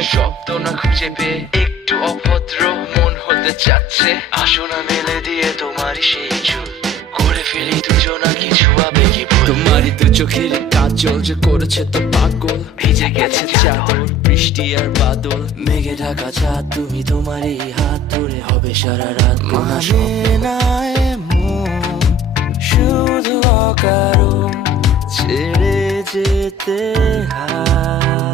বাথরুমে শব্দ না খুঁজে পেয়ে একটু অভদ্র মন হতে চাচ্ছে। আসো না মেলে দিয়ে তোমারই সেই চুল, করে ফেলি দুজনা কিছু আবেগী ভুল। তোমারই দু চোখের কাজল যে করেছে তো পাগল, ভিজে গেছে চাদর বৃষ্টি আর বাদল, মেঘে ঢাকা চাঁদ তুমি তোমারই হাত ধরে হবে সারা রাত। মানে না এমন শুধু অকারণ ছেড়ে যেতে হয়।